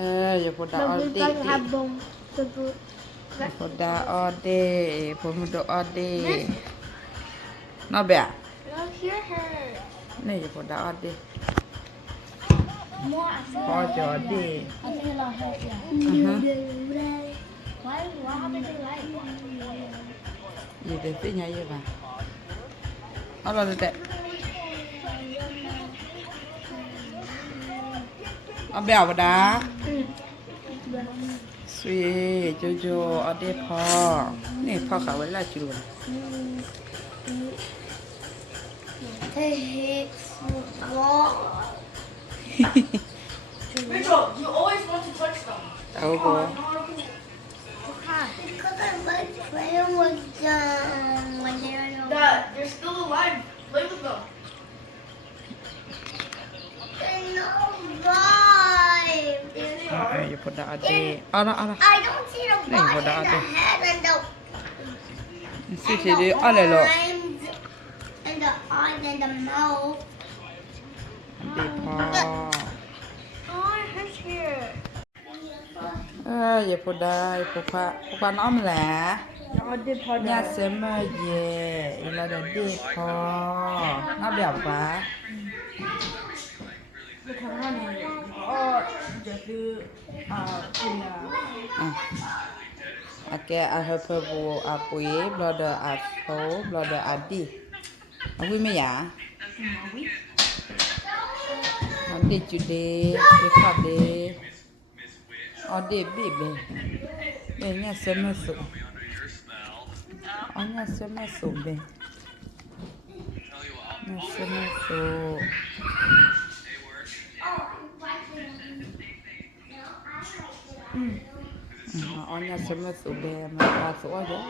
you put that all But we day. can have bomb. You put that all day. Put me all day. Not bad. No, here hurt. No, you put that all day. More, I feel All like your hurt, day. yeah. I feel like hurt, yeah. Why happened to the light? You did think you va. How about that? Nó bèo vào đá. Suy, Jojo, ở đây phò. Nè, phò khảo với là chùa. Rachel, you always want to touch them. Đâu cô. Because I like playing with them when they're Dad, they're still alive. Play with them. They're not alive. You put that ở đây. Đó, đó. I don't see the Này, body vào đó and the đi. head and the Suy thì đi, ở đây lộ. arms and the eyes and the mouth. Đi phò. Oh, it hurts here. You put that, you put that. Put that nó mà lạ. No, I did part Nhà xem mà về. Ý là đi phò. Nó bèo quá. Okay, I have a bowl of wheat, blood of soul, blood of D. Quý mấy dạ? Đi chú đi, đi khắp đi. Đi bì bì. Bì nhà xem mà sụn. Nhà xem mà sụn bì. Nhà xem mà sụn. Nhà xem mà sụn bì. Mà sụn quá rồi.